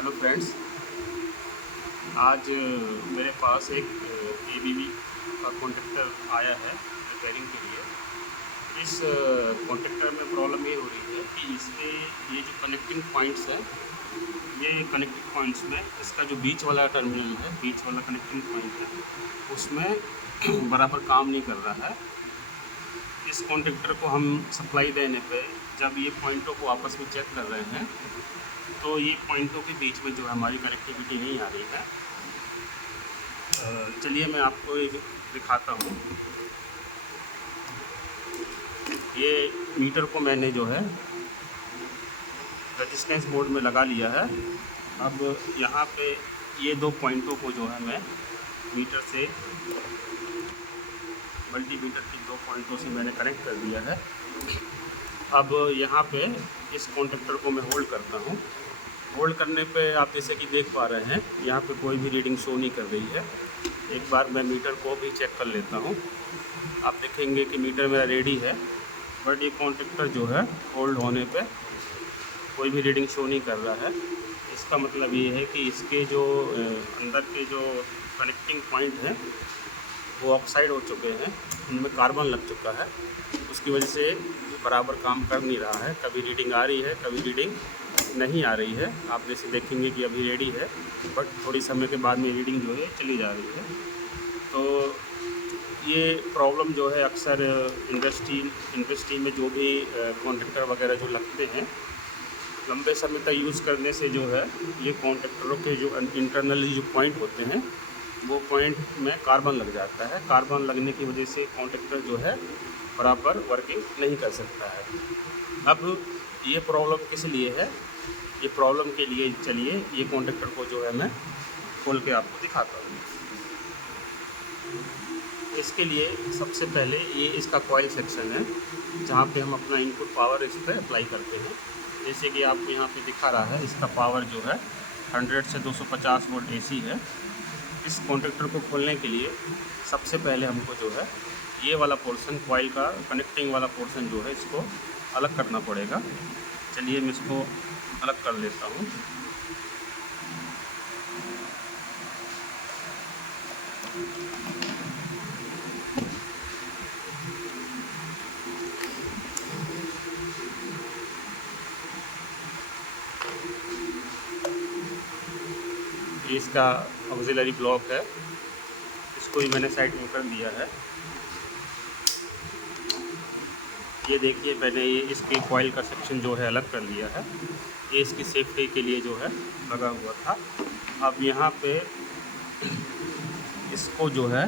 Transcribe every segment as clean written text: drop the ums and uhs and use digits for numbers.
Hello friends. आज मेरे पास एक एबीबी का कॉन्ट्रैक्टर आया है रिपेयरिंग के लिए। इस कॉन्ट्रैक्टर में प्रॉब्लम ये हो रही है कि इसके ये जो कनेक्टिंग पॉइंट्स हैं, ये कनेक्टिंग पॉइंट्स में इसका जो बीच वाला टर्मिनल है, बीच वाला कनेक्टिंग पॉइंट है, उसमें बराबर काम नहीं कर रहा है। इस कॉन्ट्रैक्टर को हम सप्लाई देने पे जब ये पॉइंटों को आपस में चेक कर रहे हैं तो ये पॉइंटों के बीच में जो है हमारी कनेक्टिविटी नहीं आ रही है। चलिए मैं आपको ये दिखाता हूँ। ये मीटर को मैंने जो है रेजिस्टेंस मोड में लगा लिया है। अब यहाँ पे ये दो पॉइंटों को जो है मैं मीटर से मल्टीमीटर के दो पॉइंटों से मैंने कनेक्ट कर दिया है। अब यहाँ पे इस कॉन्ट्रैक्टर को मैं होल्ड करता हूँ। होल्ड करने पे आप जैसे कि देख पा रहे हैं यहाँ पे कोई भी रीडिंग शो नहीं कर रही है। एक बार मैं मीटर को भी चेक कर लेता हूँ। आप देखेंगे कि मीटर मेरा रेडी है, बट ये कॉन्ट्रैक्टर जो है होल्ड होने पे कोई भी रीडिंग शो नहीं कर रहा है। इसका मतलब ये है कि इसके जो अंदर के जो कनेक्टिंग पॉइंट हैं वो ऑक्साइड हो चुके हैं, उनमें कार्बन लग चुका है। उसकी वजह से बराबर काम कर नहीं रहा है। कभी रीडिंग आ रही है, कभी रीडिंग नहीं आ रही है। आप जैसे देखेंगे कि अभी रेडी है, बट थोड़ी समय के बाद में रीडिंग जो है चली जा रही है। तो ये प्रॉब्लम जो है अक्सर इंडस्ट्री में जो भी कॉन्ट्रैक्टर वगैरह जो लगते हैं, लंबे समय तक यूज़ करने से जो है ये कॉन्ट्रैक्टरों के जो इंटरनली जो पॉइंट होते हैं वो पॉइंट में कार्बन लग जाता है। कार्बन लगने की वजह से कॉन्ट्रैक्टर जो है बराबर वर्किंग नहीं कर सकता है। अब ये प्रॉब्लम किस लिए है? ये प्रॉब्लम के लिए चलिए ये कॉन्ट्रैक्टर को जो है मैं खोल के आपको दिखाता हूँ। इसके लिए सबसे पहले ये इसका कॉइल सेक्शन है जहाँ पे हम अपना इनपुट पावर इस पर अप्लाई करते हैं। जैसे कि आपको यहाँ पे दिखा रहा है, इसका पावर जो है 100 से 250 वोल्ट AC है। इस कॉन्ट्रैक्टर को खोलने के लिए सबसे पहले हमको जो है ये वाला पोर्शन, कॉइल का कनेक्टिंग वाला पोर्शन जो है इसको अलग करना पड़ेगा। चलिए मैं इसको अलग कर लेता हूँ। ये इसका ऑक्सिलरी ब्लॉक है, इसको भी मैंने साइड में कर दिया है। ये देखिए मैंने ये इसके कॉइल का सेक्शन जो है अलग कर लिया है। ये इसकी सेफ्टी के लिए जो है लगा हुआ था। अब यहाँ पे इसको जो है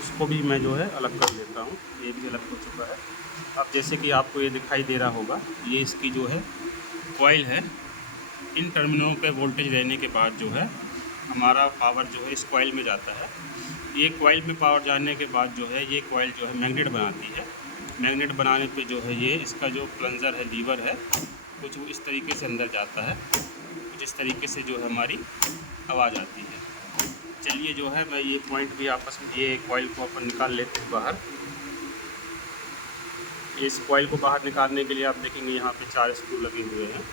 इसको भी मैं जो है अलग कर लेता हूँ। ये भी अलग हो चुका है। अब जैसे कि आपको ये दिखाई दे रहा होगा, ये इसकी जो है कॉइल है। इन टर्मिनलों पे वोल्टेज रहने के बाद जो है हमारा पावर जो है इस कॉइल में जाता है। ये कॉइल में पावर जाने के बाद जो है ये कॉइल जो है मैग्नेट बनाती है। मैग्नेट बनाने पे जो है ये इसका जो प्लंजर है, लीवर है, कुछ इस तरीके से अंदर जाता है, कुछ इस तरीके से जो है हमारी आवाज़ आती है। चलिए जो है मैं ये पॉइंट भी आपस में, ये कॉइल को अपन निकाल लेते हैं बाहर। इस कॉइल को बाहर निकालने के लिए आप देखेंगे यहाँ पे 4 स्क्रू लगे हुए हैं।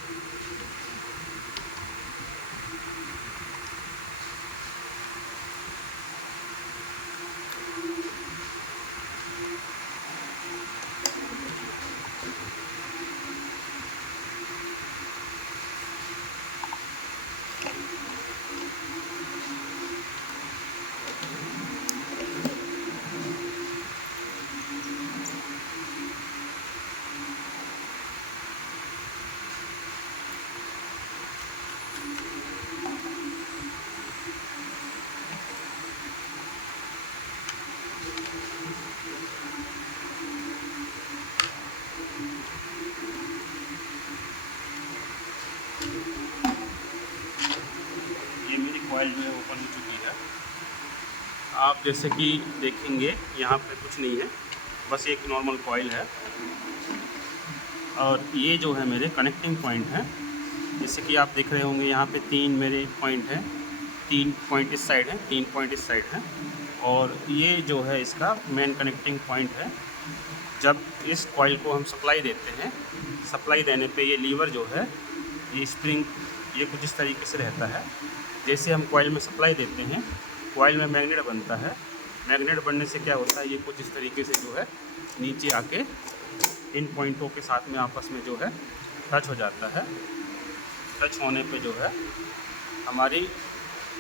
कॉइल जो है ओपन हो चुकी है। आप जैसे कि देखेंगे यहाँ पे कुछ नहीं है, बस एक नॉर्मल कॉइल है। और ये जो है मेरे कनेक्टिंग पॉइंट हैं। जैसे कि आप देख रहे होंगे यहाँ पे 3 मेरे पॉइंट हैं, 3 पॉइंट इस साइड हैं, 3 पॉइंट इस साइड हैं, और ये जो है इसका मेन कनेक्टिंग पॉइंट है। जब इस कॉइल को हम सप्लाई देते हैं, सप्लाई देने पे ये लीवर जो है ये स्प्रिंग ये कुछ इस तरीके से रहता है। जैसे हम कॉइल में सप्लाई देते हैं, कॉइल में मैग्नेट बनता है, मैग्नेट बनने से क्या होता है, ये कुछ इस तरीके से जो है नीचे आके इन पॉइंटों के साथ में आपस में जो है टच हो जाता है। टच होने पे जो है हमारी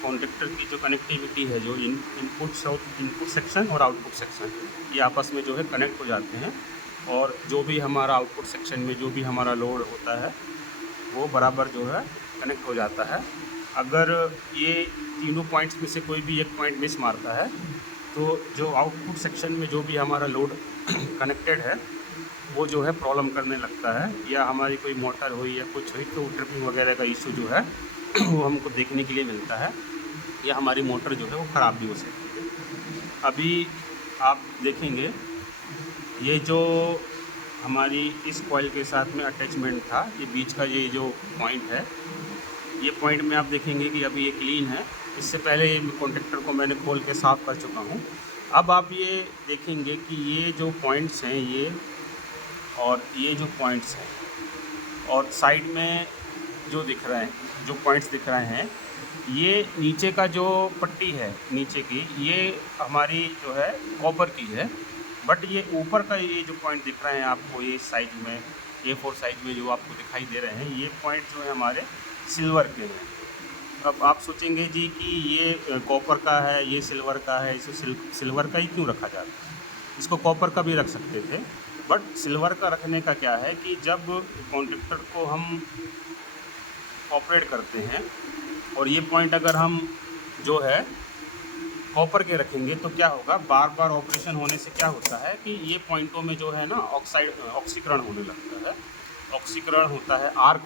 कॉन्टेक्टर की जो कनेक्टिविटी है, जो इनपुट सेक्शन और आउटपुट सेक्शन, ये आपस में जो है कनेक्ट हो जाते हैं, और जो भी हमारा आउटपुट सेक्शन में जो भी हमारा लोड होता है वो बराबर जो है कनेक्ट हो जाता है। अगर ये तीनों पॉइंट्स में से कोई भी एक पॉइंट मिस मारता है तो जो आउटपुट सेक्शन में जो भी हमारा लोड कनेक्टेड है वो जो है प्रॉब्लम करने लगता है, या हमारी कोई मोटर हुई या कुछ हुई तो ट्रिपिंग वगैरह का इशू जो है वो हमको देखने के लिए मिलता है, या हमारी मोटर जो है वो ख़राब भी हो सकती है। अभी आप देखेंगे ये जो हमारी इस कॉइल के साथ में अटैचमेंट था, ये बीच का ये जो पॉइंट है, ये पॉइंट में आप देखेंगे कि अभी ये क्लीन है। इससे पहले ये कॉन्टेक्टर को मैंने खोल के साफ़ कर चुका हूँ। अब आप ये देखेंगे कि ये जो पॉइंट्स हैं ये, और ये जो पॉइंट्स हैं, और साइड में जो दिख रहे हैं, जो पॉइंट्स दिख रहे हैं, ये नीचे का जो पट्टी है नीचे की, ये हमारी जो है कॉपर की है। बट ये ऊपर का ये जो पॉइंट दिख रहे हैं आपको, ये साइज में A4 साइज में जो आपको दिखाई दे रहे हैं, ये पॉइंट जो है हमारे सिल्वर के हैं। अब आप सोचेंगे जी कि ये कॉपर का है, ये सिल्वर का है, इसे सिल्वर का ही क्यों रखा जाता है? इसको कॉपर का भी रख सकते थे, बट सिल्वर का रखने का क्या है कि जब कॉन्टेक्टर को हम ऑपरेट करते हैं और ये पॉइंट अगर हम जो है कॉपर के रखेंगे तो क्या होगा, बार बार ऑपरेशन होने से क्या होता है कि ये पॉइंटों में जो है ना ऑक्सीकरण होने लगता है। ऑक्सीकरण होता है, आर्क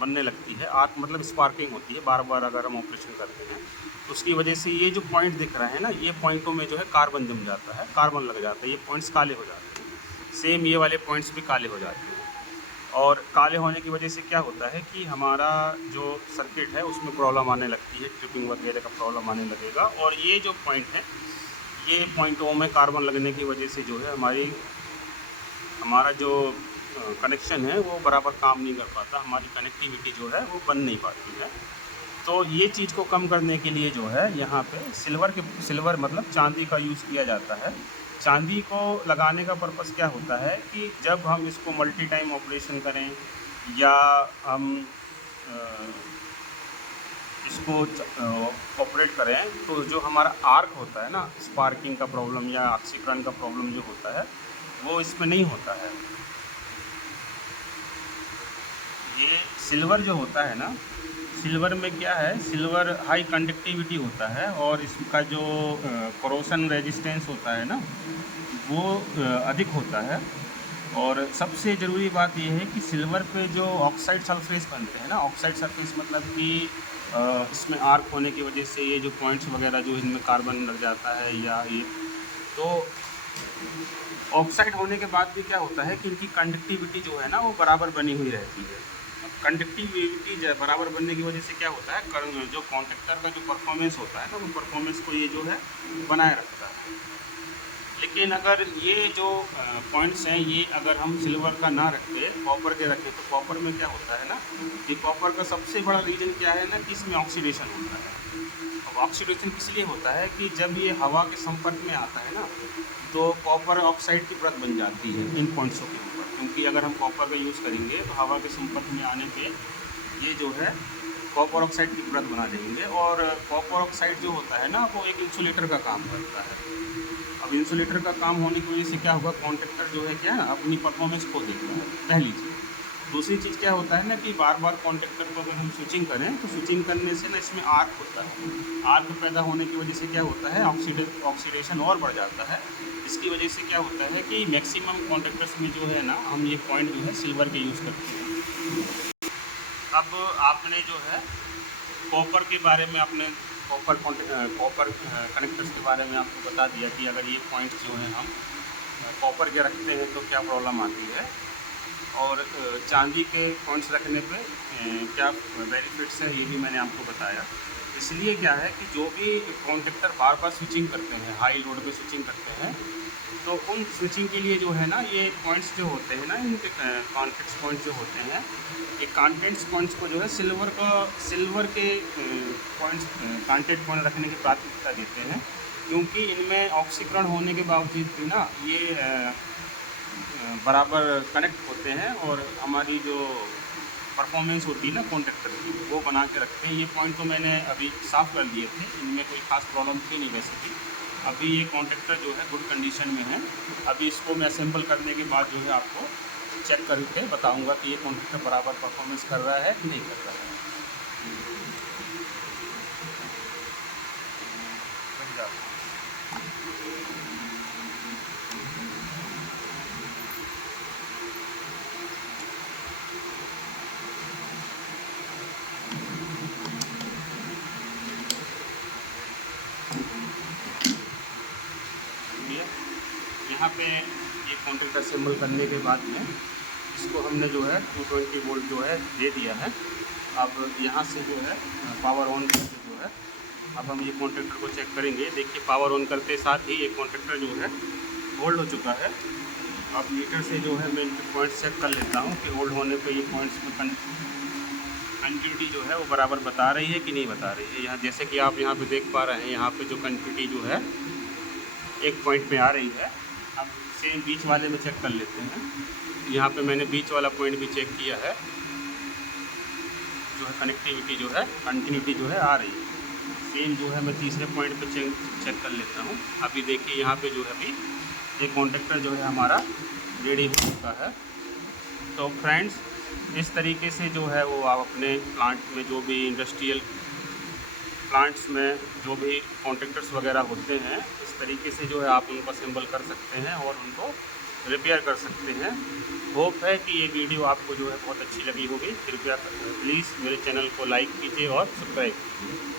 बनने लगती है। आर्क मतलब स्पार्किंग होती है बार बार अगर हम ऑपरेशन करते हैं, तो उसकी वजह से ये जो पॉइंट दिख रहे हैं ना, ये पॉइंटों में जो है कार्बन जम जाता है, कार्बन लग जाता है, ये पॉइंट्स काले हो जाते हैं। सेम ये वाले पॉइंट्स भी काले हो जाते हैं, और काले होने की वजह से क्या होता है कि हमारा जो सर्किट है उसमें प्रॉब्लम आने लगती है, ट्रिपिंग वगैरह का प्रॉब्लम आने लगेगा। और ये जो पॉइंट है, ये पॉइंटों में कार्बन लगने की वजह से जो है हमारा जो कनेक्शन है वो बराबर काम नहीं कर पाता, हमारी कनेक्टिविटी जो है वो बन नहीं पाती है। तो ये चीज़ को कम करने के लिए जो है यहाँ पे सिल्वर मतलब चांदी का यूज़ किया जाता है। चांदी को लगाने का पर्पस क्या होता है कि जब हम इसको मल्टी टाइम ऑपरेशन करें, या हम इसको ऑपरेट करें, तो जो हमारा आर्क होता है ना, स्पार्किंग का प्रॉब्लम या ऑक्सीकरण का प्रॉब्लम जो होता है वो इसमें नहीं होता है। ये सिल्वर जो होता है ना, सिल्वर में क्या है, सिल्वर हाई कंडक्टिविटी होता है, और इसका जो कोरोशन रेजिस्टेंस होता है ना वो अधिक होता है। और सबसे ज़रूरी बात यह है कि सिल्वर पे जो ऑक्साइड सरफेस बनते हैं ना, ऑक्साइड सरफेस मतलब कि इसमें आर्क होने की वजह से ये जो पॉइंट्स वगैरह जो इनमें कार्बन लग जाता है, या ये तो ऑक्साइड होने के बाद भी क्या होता है कि इनकी कंडक्टिविटी जो है ना वो बराबर बनी हुई रहती है। कंडक्टिविटी बराबर बनने की वजह से क्या होता है, जो कॉन्टेक्टर का जो परफॉर्मेंस होता है ना, वो परफॉर्मेंस को ये जो है बनाए रखता है। लेकिन अगर ये जो पॉइंट्स हैं, ये अगर हम सिल्वर का ना रखते, कॉपर के रखें, तो कॉपर में क्या होता है ना कि कॉपर का सबसे बड़ा रीज़न क्या है ना कि इसमें ऑक्सीडेशन होता है। अब ऑक्सीडेशन किस लिए होता है कि जब ये हवा के संपर्क में आता है ना, तो कॉपर ऑक्साइड की परत बन जाती है इन पॉइंट्सों के ऊपर, क्योंकि अगर हम कॉपर का यूज़ करेंगे तो हवा के संपर्क में आने पे ये जो है कॉपर ऑक्साइड की परत बना देंगे। और कॉपर ऑक्साइड जो होता है ना वो एक इंसुलेटर का काम करता है। अब इंसुलेटर का काम होने की वजह से क्या होगा, कॉन्ट्रैक्टर जो है क्या अपनी परफॉर्मेंस खो देता है, पहली चीज़। दूसरी चीज़ क्या होता है ना कि बार बार कॉन्ट्रैक्टर को अगर हम स्विचिंग करें तो स्विचिंग करने से ना इसमें आर्क होता है। आर्क पैदा होने की वजह से क्या होता है, ऑक्सीडेशन और बढ़ जाता है। इसकी वजह से क्या होता है कि मैक्सिमम कॉन्ट्रैक्टर्स में जो है ना हम ये पॉइंट जो है सिल्वर के यूज़ करते हैं। अब आपने जो है कॉपर के बारे में, आपने कॉपर कनेक्टर्स के बारे में आपको बता दिया कि अगर ये पॉइंट्स जो हैं हम कॉपर के रखते हैं तो क्या प्रॉब्लम आती है, और चांदी के पॉइंट्स रखने पे क्या बेनिफिट्स है ये भी मैंने आपको बताया। इसलिए क्या है कि जो भी कॉन्ट्रैक्टर बार बार स्विचिंग करते हैं, हाई लोड पे स्विचिंग करते हैं, तो उन स्विचिंग के लिए जो है ना, ये पॉइंट्स जो होते हैं ना, इनके कॉन्टेक्ट पॉइंट्स जो होते हैं, ये कॉन्टेक्ट पॉइंट्स को जो है सिल्वर के पॉइंट्स कॉन्टेक्ट पॉइंट रखने की प्राथमिकता देते हैं, क्योंकि इनमें ऑक्सीकरण होने के बावजूद भी ना ये बराबर कनेक्ट होते हैं और हमारी जो परफॉर्मेंस होती है ना कॉन्टेक्टर की, वो बना के रखते हैं। ये पॉइंट तो मैंने अभी साफ़ कर दिए थे, इनमें कोई ख़ास प्रॉब्लम थी नहीं वैसे भी। अभी ये कॉन्टेक्टर जो है गुड कंडीशन में है। अभी इसको मैं असेंबल करने के बाद जो है आपको चेक करके बताऊंगा कि ये कॉन्टेक्टर बराबर परफॉर्मेंस कर रहा है कि नहीं कर रहा है। यहाँ पे ये कॉन्टेक्ट असेंबल करने के बाद में इसको हमने जो है 220 वोल्ट जो है दे दिया है। अब यहाँ से जो है पावर ऑन करके जो है अब हम ये कॉन्टेक्टर को चेक करेंगे। देखिए पावर ऑन करते साथ ही ये कॉन्टेक्टर जो है होल्ड हो चुका है। अब मीटर से जो है मैं इनके पॉइंट्स चेक कर लेता हूँ कि होल्ड होने पे ये पॉइंट्स में कंटिन्यूटी जो है वो बराबर बता रही है कि नहीं बता रही है। यहाँ जैसे कि आप यहाँ पे देख पा रहे हैं, यहाँ पे जो कंटिन्यूटी जो है एक पॉइंट में आ रही है। अब सेम बीच वाले में चेक कर लेते हैं। यहाँ पे मैंने बीच वाला पॉइंट भी चेक किया है, जो है कनेक्टिविटी जो है कंटिन्यूटी जो है आ रही है। सेम जो है मैं तीसरे पॉइंट पे चेक कर लेता हूँ। अभी देखिए यहाँ पे जो है अभी ये कॉन्टेक्टर जो है हमारा रेडी हो चुका है। तो फ्रेंड्स, इस तरीके से जो है वो आप अपने प्लांट में जो भी इंडस्ट्रियल प्लांट्स में जो भी कॉन्टेक्टर्स वगैरह होते हैं, इस तरीके से जो है आप उनको असेंबल कर सकते हैं और उनको रिपेयर कर सकते हैं। होप है कि ये वीडियो आपको जो है बहुत अच्छी लगी होगी। कृपया प्लीज़ मेरे चैनल को लाइक कीजिए और सब्सक्राइब कीजिए।